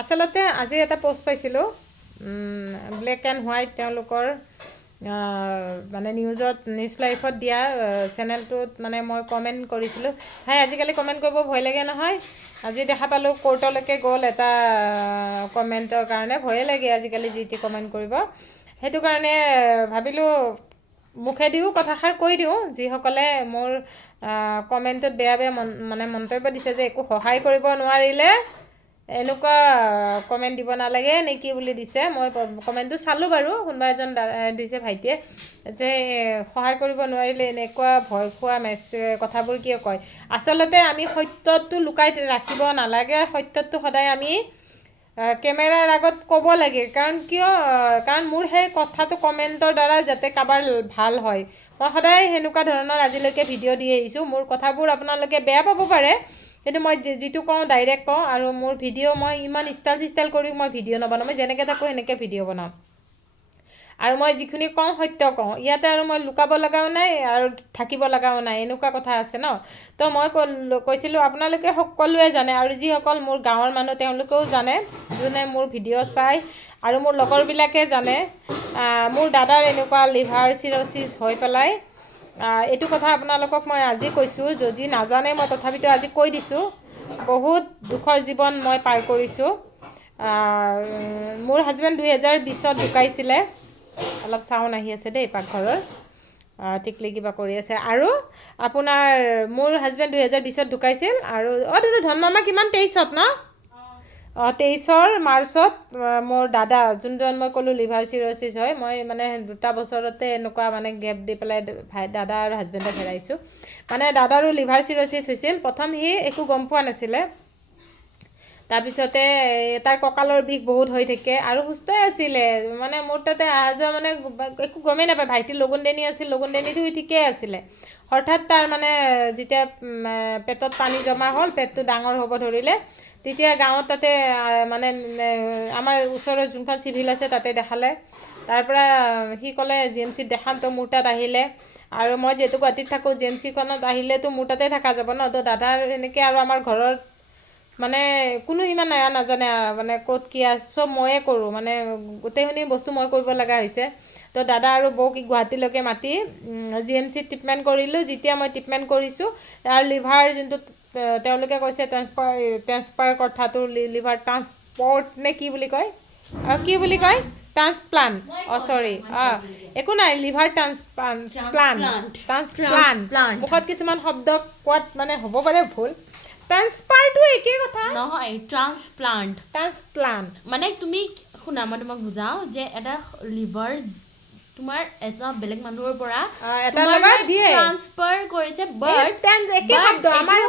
আচলতে আজি এটা পোষ্ট পাইছিলোঁ ব্লেক এণ্ড হোৱাইট তেওঁলোকৰ মানে নিউজ লাইফত দিয়া চেনেলটোত মানে মই কমেণ্ট কৰিছিলোঁ। ভাই আজিকালি কমেণ্ট কৰিব ভয় লাগে নহয়। আজি দেখা পালোঁ কোৰ্টলৈকে গ'ল এটা কমেণ্টৰ কাৰণে। ভয়ে লাগে আজিকালি যি টি কমেণ্ট কৰিব। সেইটো কাৰণে ভাবিলোঁ মুখেদিও কথাষাৰ কৈ দিওঁ, যিসকলে মোৰ কমেণ্টত বেয়া বেয়া মানে মন্তব্য দিছে যে একো সহায় কৰিব নোৱাৰিলে এনেকুৱা কমেণ্ট দিব নালাগে নেকি বুলি দিছে। মই কমেণ্টটো চালোঁ বাৰু, কোনোবা এজন দিছে ভাইটিয়ে যে সহায় কৰিব নোৱাৰিলে এনেকুৱা ভয় খোৱা কথাবোৰ কিয় কয়। আচলতে আমি সত্যটো লুকাই ৰাখিব নালাগে, সত্যটো সদায় আমি কেমেৰাৰ আগত ক'ব লাগে। কাৰণ মোৰ সেই কথাটো কমেণ্টৰ দ্বাৰা যাতে কাৰোবাৰ ভাল হয়, মই সদায় সেনেকুৱা ধৰণৰ আজিলৈকে ভিডিঅ' দি আহিছোঁ। মোৰ কথাবোৰ আপোনালোকে বেয়া পাব পাৰে, কিন্তু মই যিটো কওঁ ডাইৰেক্ট কওঁ। আৰু মোৰ ভিডিঅ' মই ইমান ষ্টাইল কৰি মই ভিডিঅ' নবনাওঁ, মই যেনেকৈ থাকোঁ সেনেকৈ ভিডিঅ' বনাওঁ। আৰু মই যিখিনি কওঁ সত্য কওঁ, ইয়াতে আৰু মই লুকাব লগাও নাই আৰু থাকিব লগাও নাই, এনেকুৱা কথা আছে ন। তো মই কৈছিলোঁ আপোনালোকে সকলোৱে জানে, আৰু যিসকল মোৰ গাঁৱৰ মানুহ তেওঁলোকেও জানে, যোনে মোৰ ভিডিঅ' চাই, আৰু মোৰ লগৰবিলাকে জানে মোৰ দাদাৰ এনেকুৱা লিভাৰ চিৰ'চিছ হৈ পেলাই। এইটো কথা আপোনালোকক মই আজি কৈছোঁ, যদি নাজানে মই তথাপিতো আজি কৈ দিছোঁ। বহুত দুখৰ জীৱন মই পাৰ কৰিছোঁ। মোৰ হাজবেণ্ড 2020ত ঢুকাইছিলে। অলপ চাউণ্ড আহি আছে দেই পাকঘৰৰ, টিকলি কিবা কৰি আছে। আৰু আপোনাৰ মোৰ হাজবেণ্ড 2020ত ঢুকাইছিল। আৰু দাদা ধনমামা কিমান 23ত ন? 23 মাৰ্চত মোৰ দাদা, যোনজন মই ক'লোঁ লিভাৰ চিৰ'চিছ হয়, মই মানে 2 বছৰতে এনেকুৱা মানে গেপ দি পেলাই দাদা আৰু হাজবেণ্ডক হেৰাইছোঁ। মানে দাদাৰো লিভাৰ চিৰ'চিছ হৈছিল। প্ৰথম সি একো গম পোৱা নাছিলে, তাৰপিছতে তাৰ কঁকালৰ বিষ বহুত হৈ থাকে আৰু সুস্থই আছিলে। মানে মোৰ তাতে অহা যোৱা মানে একো গমেই নাপায়। ভাইটিৰ লগুণদেনী আছিল, লগুণদেনীটো ঠিকেই আছিলে। হঠাৎ তাৰ মানে যেতিয়া পেটত পানী জমা হ'ল, পেটটো ডাঙৰ হ'ব ধৰিলে, তেতিয়া গাঁৱত তাতে মানে আমাৰ ওচৰৰ যোনখন চিভিল আছে তাতে দেখালে। তাৰপৰা সি ক'লে GMCত দেখাম, তো মোৰ তাত আহিলে। আৰু মই যিহেতু গুৱাহাটীত থাকোঁ, GMCখনত আহিলেতো মোৰ তাতে থকা যাব ন। তো দাদাৰ এনেকৈ, আৰু আমাৰ ঘৰত মানে কোনো ইমান নাজানে মানে ক'ত কি আছে, চব ময়ে কৰোঁ, মানে গোটেইখিনি বস্তু মই কৰিব লগা হৈছে। তো দাদা আৰু বৌক গুৱাহাটীলৈকে মাতি GMCত ট্ৰিটমেণ্ট কৰিলোঁ। যেতিয়া মই ট্ৰিটমেণ্ট কৰিছোঁ, তাৰ লিভাৰ যোনটো তেওঁলোকে কৈছে ট্ৰেন্সফাৰ কথাটো, লিভাৰ ট্ৰান্সপৰ্ট নে কি বুলি কয়, কি বুলি কয়, ট্ৰান্সপ্লাণ্ট, একো নাই, লিভাৰ ট্ৰান্সপ্লাণ্ট। মুখত কিছুমান শব্দ কোৱাত মানে হ'ব পাৰে ভুল। ট্ৰান্সফাৰটো একেই কথা নহয়, ট্ৰান্সপ্লাণ্ট মানে তুমি শুনা, মই তোমাক বুজাওঁ যে এটা লিভাৰ তোমাৰ এটা বেলেগ মানুহৰ পৰা এটা লগত দিয়ে ট্ৰান্সফাৰ কৰিছে, বাট একে শব্দ আমাৰ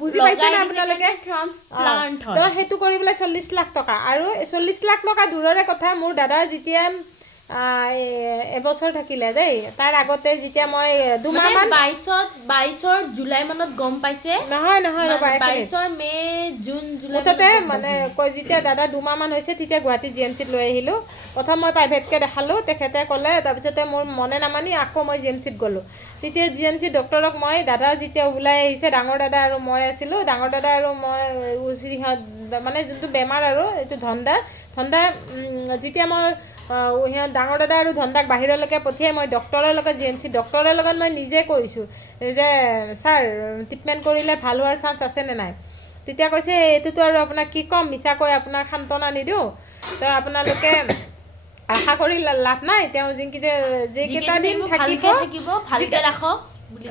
বুজি পাইছে না আপোনালোকে। ট্ৰান্সপ্লাণ্ট তো সেইটো কৰিবলৈ 40 লাখ টকা। আৰু 40 লাখ টকা দূৰৰে কথা, মোৰ দাদাৰ যেতিয়া এবছৰ থাকিলে দেই, তাৰ আগতে যেতিয়া মই 2 মাহমান 22 জুলাই মানত গম পাইছে, নহয় ৰ'বা, 22 মে জুন জুলাই মুঠতে মানে যেতিয়া দাদা 2 মাহমান হৈছে, তেতিয়া গুৱাহাটী GMCত লৈ আহিলোঁ। প্ৰথম মই প্ৰাইভেটকৈ দেখালোঁ, তেখেতে ক'লে। তাৰপিছতে মোৰ মনে নামানি আকৌ মই GMCত গ'লোঁ। তেতিয়া GMC ডক্টৰক মই, দাদা যেতিয়া ওলাই আহিছে, ডাঙৰ দাদা আৰু মই আছিলোঁ। ডাঙৰ দাদা আৰু মই সিহঁত মানে যোনটো বেমাৰ আৰু এইটো ধন্দা যেতিয়া মই সিহঁত ডাঙৰ দাদা আৰু ধন্দাক বাহিৰলৈকে পঠিয়াই মই ডক্টৰৰ লগত GMC ডক্টৰৰ লগত মই নিজে কৰিছোঁ যে ছাৰ ট্ৰিটমেণ্ট কৰিলে ভাল হোৱাৰ চান্স আছেনে নাই। তেতিয়া কৈছে এইটোতো আৰু আপোনাক কি ক'ম, মিছা কৈ আপোনাক সান্তনা নিদিওঁ, তো আপোনালোকে আশা কৰি লাভ নাই। তেওঁ যিকেইটা দিন থাকিব ভালকৈ ৰাখক,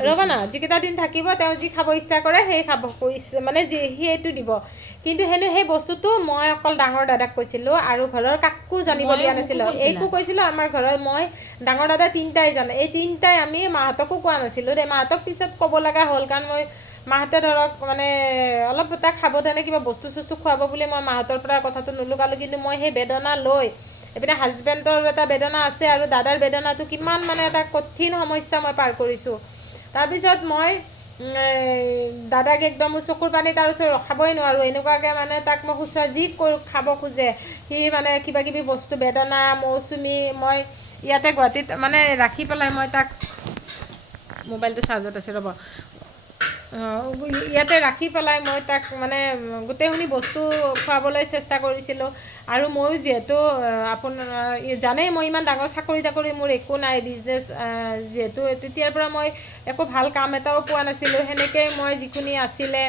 ৰ'বা না, যিকেইটা দিন থাকিব তেওঁ যি খাব ইচ্ছা কৰে সেই খাব, মানে সেইটো দিব। কিন্তু সেই বস্তুটো মই অকল ডাঙৰ দাদাক কৈছিলোঁ, আৰু ঘৰৰ কাকো জানিব দিয়া নাছিলোঁ। এইকো কৈছিলোঁ, আমাৰ ঘৰত মই ডাঙৰ দাদা 3টাই জানে। এই 3টাই আমি মাহঁতকো কোৱা নাছিলোঁ দেই। মাহঁতক পিছত ক'ব লগা হ'ল, কাৰণ মই মাহঁতে ধৰক মানে অলপ তাক সাৱধানে কিবা বস্তু খুৱাব বুলি মই মাহঁতৰ পৰা কথাটো নুলুকালোঁ। কিন্তু মই সেই বেদনা লৈ এইপিনে হাজবেণ্ডৰ এটা বেদনা আছে, আৰু দাদাৰ বেদনাটো কিমান মানে এটা কঠিন সমস্যা মই পাৰ কৰিছোঁ। তাৰপিছত মই দাদাক একদম চকুৰ পানী তাৰ ওচৰত ৰখাবই নোৱাৰোঁ। এনেকুৱাকৈ মানে তাক মই যি খাব খোজে সি মানে কিবাকিবি বস্তু, বেদনা, মৌচুমী, মই ইয়াতে গুৱাহাটীত মানে ৰাখি পেলাই মই তাক, মোবাইলটো চাৰ্জত আছে ৰ'ব, ইয়াতে ৰাখি পেলাই মই তাক মানে গোটেইখিনি বস্তু খুৱাবলৈ চেষ্টা কৰিছিলোঁ আৰু ময়ো যিহেতু আপোনাৰ জানেই মই ইমান ডাঙৰ চাকৰি মোৰ একো নাই বিজনেছ যিহেতু তেতিয়াৰ পৰা মই একো ভাল কাম এটাও পোৱা নাছিলোঁ সেনেকৈ মই যিখিনি আছিলে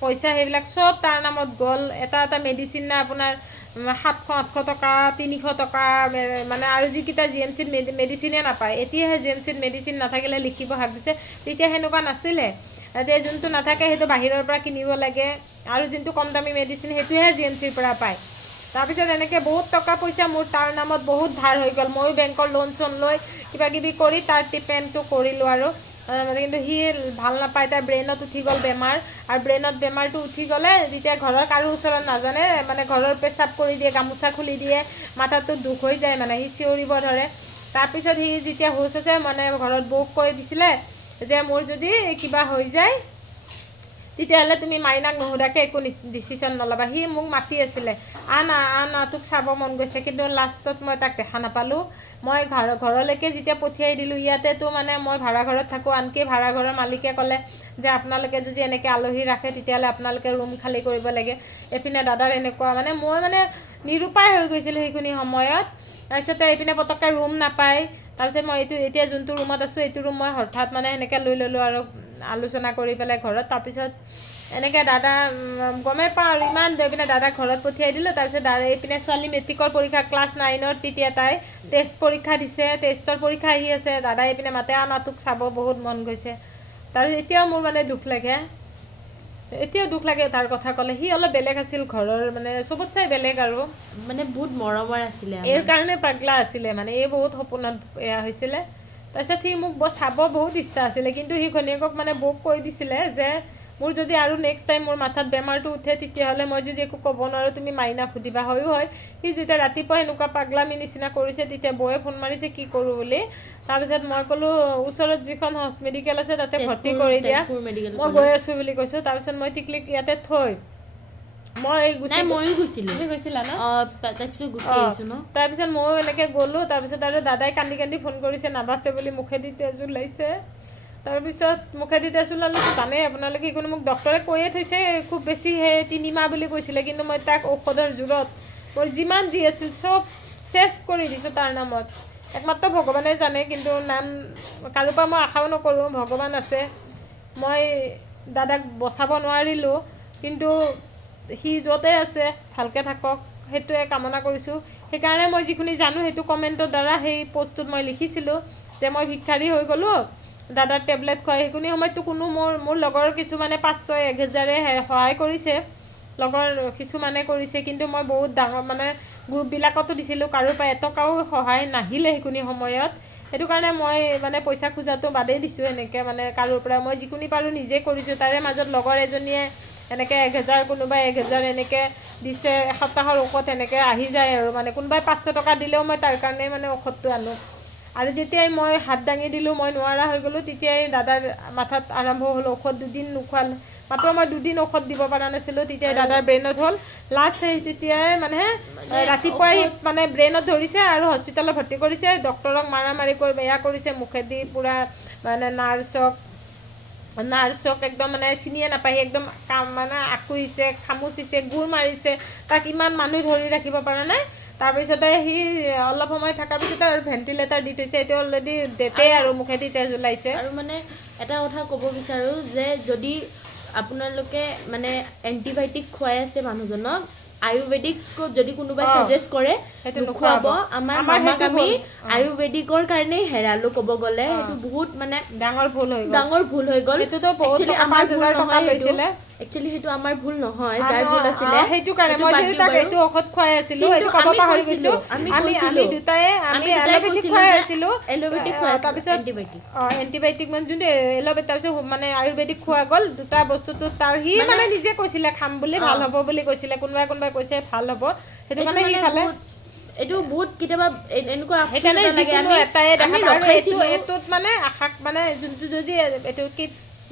পইচা সেইবিলাক চব তাৰ নামত গ'ল এটা মেডিচিন না আপোনাৰ 700-800 টকা 300 টকা মানে আৰু যিকেইটা GMCত মেডিচিনে নাপায় এতিয়াহে GMCত মেডিচিন নাথাকিলে লিখিব হাক দিছে তেতিয়া সেনেকুৱা নাছিলে এতিয়া যোনটো নাথাকে সেইটো বাহিৰৰ পৰা কিনিব লাগে আৰু যোনটো কম দামী মেডিচিন সেইটোহে GMCৰ পৰা পায় তাৰপিছত এনেকৈ বহুত টকা পইচা মোৰ তাৰ নামত বহুত ধাৰ হৈ গ'ল ময়ো বেংকৰ লোন চোন লৈ কিবাকিবি কৰি তাৰ ট্ৰিটমেণ্টটো কৰিলোঁ আৰু কিন্তু সি ভাল নাপায় তাৰ ব্ৰেইনত উঠি গ'ল বেমাৰ আৰু ব্ৰেইনত বেমাৰটো উঠি গ'লে যেতিয়া ঘৰৰ কাৰো ওচৰত নাজানে মানে ঘৰৰ পেচাব কৰি দিয়ে গামোচা খুলি দিয়ে মাথাটো দুখ হৈ যায় মানে সি চিঞৰিব ধৰে তাৰপিছত সি যেতিয়া হুঁচ আছে মানে ঘৰত বৌক কৈ দিছিলে যে মোৰ যদি কিবা হৈ যায় তেতিয়াহ'লে তুমি মাইনাক নুসুধাকৈ একো ডিচিশ্যন নল'বা সি মোক মাতি আছিলে আনা তোক চাব মন গৈছে কিন্তু লাষ্টত মই তাক দেখা নাপালোঁ মই ঘৰলৈকে যেতিয়া পঠিয়াই দিলোঁ ইয়াতেতো মানে মই ভাড়া ঘৰত থাকোঁ আনকি ভাড়া ঘৰৰ মালিকে ক'লে যে আপোনালোকে যদি এনেকৈ আলহী ৰাখে তেতিয়াহ'লে আপোনালোকে ৰুম খালী কৰিব লাগে এইপিনে দাদাৰ এনেকুৱা মানে মই মানে নিৰুপায় হৈ গৈছিলোঁ সেইখিনি সময়ত তাৰপিছতে এইপিনে পটককৈ ৰুম নাপায় তাৰপিছত মই এতিয়া যোনটো ৰুমত আছোঁ এইটো ৰুম মই হঠাৎ মানে এনেকৈ লৈ ল'লোঁ আৰু আলোচনা কৰি পেলাই ঘৰত তাৰপিছত এনেকৈ দাদা গমেই পাওঁ আৰু ইমান এইপিনে দাদাক ঘৰত পঠিয়াই দিলোঁ তাৰপিছত দাদা এইপিনে ছোৱালী মেট্ৰিকৰ পৰীক্ষা ক্লাছ 9ত তেতিয়া তাই টেষ্ট পৰীক্ষা দিছে টেষ্টৰ পৰীক্ষা আহি আছে দাদাই এইপিনে মাতে তোক চাব বহুত মন গৈছে তাৰপিছত এতিয়াও মোৰ মানে দুখ লাগে এতিয়াও দুখ লাগে তাৰ কথা ক'লে সি অলপ বেলেগ আছিল ঘৰৰ মানে চবত চাই বেলেগ আৰু মানে বহুত মৰমৰ আছিলে এই কাৰণে পাগলা আছিলে মানে এই বহুত সপোনত এয়া হৈছিলে তাৰপিছত সি মোক চাব বহুত ইচ্ছা আছিলে কিন্তু সি ঘৈণীয়েকক মানে বৌক কৈ দিছিলে যে মোৰ যদি আৰু নেক্সট টাইম মোৰ মাথাত বেমাৰটো উঠে তেতিয়াহ'লে মই যদি একো ক'ব নোৱাৰোঁ তুমি মাইনাক সুধিবা হয়ো হয় সি যেতিয়া ৰাতিপুৱা এনেকুৱা পাগলামি নিচিনা কৰিছে তেতিয়া বৌয়ে ফোন মাৰিছে কি কৰোঁ বুলি তাৰপিছত মই ক'লোঁ ওচৰত যিখন মেডিকেল আছে তাতে ভৰ্তি কৰি দিয়া মই গৈ আছোঁ বুলি কৈছোঁ তাৰপিছত মই টিকলিক ইয়াতে থৈ মই ময়ো গৈছিলোঁ তুমি গৈছিলা ন তাৰপিছত ময়ো এনেকৈ গ'লোঁ তাৰপিছত আৰু দাদাই কান্দি ফোন কৰিছে নাবাচে বুলি মুখেদি তেজ ওলাইছে তাৰপিছত মুখেদি তেজ ওলালে জানেই আপোনালোকে কোনো মোক ডক্টৰে কৈয়ে থৈছে খুব বেছি সেই 3 মাহ বুলি কৈছিলে কিন্তু মই তাক ঔষধৰ জোৰত মোৰ যিমান যি আছিল চব চেছ কৰি দিছোঁ তাৰ নামত একমাত্ৰ ভগৱানে জানে কিন্তু নাম কাৰোৰ পৰা মই আশাও নকৰোঁ ভগৱান আছে মই দাদাক বচাব নোৱাৰিলোঁ কিন্তু সি য'তে আছে ভালকৈ থাকক সেইটোৱে কামনা কৰিছোঁ সেইকাৰণে মই যিখিনি জানো সেইটো কমেণ্টৰ দ্বাৰা সেই পষ্টটোত মই লিখিছিলোঁ যে মই ভিক্ষাৰী হৈ গ'লোঁ দাদাৰ টেবলেট খুৱাই সেইখিনি সময়ততো কোনো মোৰ লগৰ কিছুমানে 500-1000 সহায় কৰিছে লগৰ কিছুমানে কৰিছে কিন্তু মই বহুত ডাঙৰ মানে গ্ৰুপবিলাকতো দিছিলোঁ কাৰোৰ পৰা এটকাও সহায় নাহিলে সেইখিনি সময়ত সেইটো কাৰণে মই মানে পইচা খোজাটো বাদেই দিছোঁ এনেকৈ মানে কাৰোৰ পৰা মই যিখিনি পাৰোঁ নিজে কৰিছোঁ তাৰে মাজত লগৰ এজনীয়ে এনেকৈ 1000 কোনোবাই 1000 এনেকৈ দিছে এসপ্তাহৰ ঔষধ এনেকৈ আহি যায় আৰু মানে কোনোবাই 500 টকা দিলেও মই তাৰ কাৰণে মানে ঔষধটো আনো আৰু যেতিয়াই মই হাত দাঙি দিলোঁ মই নোৱাৰা হৈ গ'লোঁ তেতিয়াই দাদাৰ মাথাত আৰম্ভ হ'ল ঔষধ 2 দিন নোখোৱাল মাত্ৰ মই 2 দিন ঔষধ দিব পৰা নাছিলোঁ তেতিয়াই দাদাৰ ব্ৰেইনত হ'ল লাষ্ট সেই তেতিয়াই মানে ৰাতিপুৱাই মানে ব্ৰেইনত ধৰিছে আৰু হস্পিটেলত ভৰ্তি কৰিছে ডক্টৰক মাৰি কৰি বেয়া কৰিছে মুখেদি পূৰা মানে নাৰ্ছক একদম মানে চিনিয়ে নাপায় একদম মানে আঁকুৰিছে খামুচিছে গুৰ মাৰিছে তাক ইমান মানুহ ধৰি ৰাখিব পৰা নাই তাৰপিছতে সি অলপ সময় থকাৰ পিছতে আৰু ভেণ্টিলেটাৰ দি থৈছে এইটো অলৰেডি ডেটেই আৰু মুখেদি তেজ ওলাইছে আৰু মানে এটা কথা ক'ব বিচাৰোঁ যে যদি আপোনালোকে মানে এণ্টিবায়'টিক খুৱাই আছে মানুহজনক আয়ুৰ্বেদিক যদি কোনোবাই সাজেষ্ট কৰে সেইটো নোখোৱাব আমাৰ মামাক আমি আয়ুৰ্বেদিকৰ কাৰণেই হেৰালোঁ ক'ব গ'লে সেইটো বহুত মানে ডাঙৰ ভুল হৈ গ'ল সেইটোতো বহুত আমাৰ টকা লৈছিলে একচুৱেলি সেইটো আমাৰ ভুল নহয় যাৰ ভুল আছিলে সেইটো কাৰণে মই যদি তাক এইটো ঔষধ খুৱাই আছিলোঁ এইটো ক'ব পাহৰি গৈছোঁ আমি দুটাই আমি এল'পেথিক খুৱাই আছিলোঁ তাৰপিছত এণ্টিবায়'টিক মানে যোনটো এল'পেথিক তাৰপিছত মানে আয়ুৰ্বেদিক খোৱা গ'ল দুটা বস্তুটো তাৰ সি মানে নিজে কৈছিলে খাম বুলি ভাল হ'ব বুলি কৈছিলে কোনোবাই কৈছে ভাল হ'ব সেইটো কাৰণে সি খালে এইটো বহুত কেতিয়াবা এনেকুৱা সেইকাৰণে এইটোত মানে আশাক মানে যোনটো যদি এইটো কি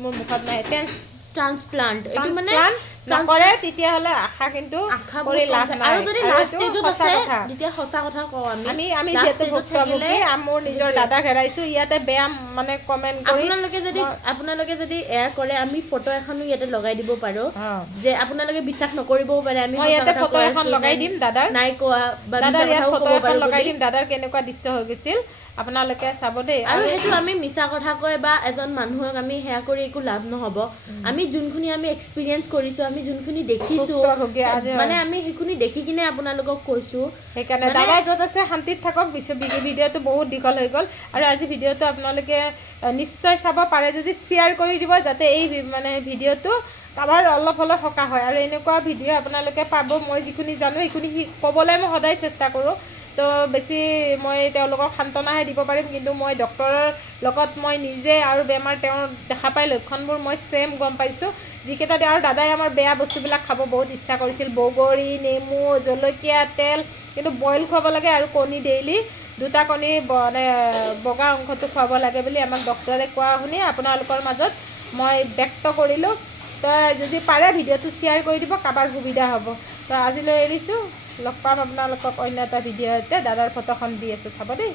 মোৰ মুখত নাই ট্ৰান্সপ্লান্ট এইটো মানে নকৰে তেতিয়াহ'লে আশা কিন্তু আশা কৰি লাভ নাই আৰু যদি লাষ্ট এইটো ষ্টেজত সঁচা আছে কথা। তেতিয়া সঁচা কথা কওঁ আমি last যিহেতু stage ত ভুক্তভোগী মোৰ নিজৰ দাদাক হেৰাইছোঁ ইয়াতে বেয়া মানে কমেণ্ট কৰি আপোনালোকে যদি এয়াৰ কৰে আমি ফটো এখনো ইয়াতে লগাই দিব পাৰোঁ অঁ যে আপোনালোকে বিশ্বাস নকৰিবও পাৰে আমি মই ইয়াতে ফটো এখন লগাই দিম দাদাৰ নাই কোৱা বা দাদাৰ ইয়াত মিছা ফটো কথাও ক'ব এখন পাৰোঁ লগাই বুলি। দিম দাদাৰ কেনেকুৱা দৃশ্য হৈ গৈছিল আপোনালোকে চাব দেই আৰু সেইটো আমি মিছা কথা কয় বা এজন মানুহক আমি সেয়া কৰি একো লাভ নহ'ব আমি যোনখিনি আমি এক্সপিৰিয়েঞ্চ কৰিছোঁ আমি যোনখিনি দেখিছোঁ ভুক্তভোগী আজি মানে আমি সেইখিনি দেখি কিনে আপোনালোকক কৈছোঁ সেইকাৰণে দাদা য'ত আছে শান্তিত থাকক ভিডিঅ'টো বহুত দীঘল হৈ গ'ল আৰু আজি ভিডিঅ'টো আপোনালোকে নিশ্চয় চাব পাৰে যদি শ্বেয়াৰ কৰি দিব যাতে এই মানে ভিডিঅ'টো কাৰোবাৰ অলপ হ'লেও সকাহ হয় আৰু এনেকুৱা ভিডিঅ' আপোনালোকে পাব মই যিখিনি জানো সেইখিনি ক'বলৈ মই সদায় চেষ্টা কৰোঁ তো বেছি মই তেওঁলোকক সান্তনাহে দিব পাৰিম কিন্তু মই ডক্টৰৰ লগত মই নিজে আৰু বেমাৰ তেওঁ দেখা পাই লক্ষণবোৰ মই ছেম গম পাইছোঁ যিকেইটা দিয়ে আৰু দাদাই আমাৰ বেয়া বস্তুবিলাক খাব বহুত ইচ্ছা কৰিছিল বগৰী নেমু জলকীয়া তেল কিন্তু বইল খুৱাব লাগে আৰু কণী ডেইলি 2টা কণী মানে বগা অংশটো খুৱাব লাগে বুলি আমাক ডক্টৰে কোৱা শুনি আপোনালোকৰ মাজত মই ব্যক্ত কৰিলোঁ তো যদি পাৰে ভিডিঅ'টো শ্বেয়াৰ কৰি দিব কাৰোবাৰ সুবিধা হ'ব তো আজিলৈ এৰিছোঁ লগ পাম আপোনালোকক অন্য এটা ভিডিঅ'তে দাদাৰ ফটোখন দি আছোঁ চাব দেই।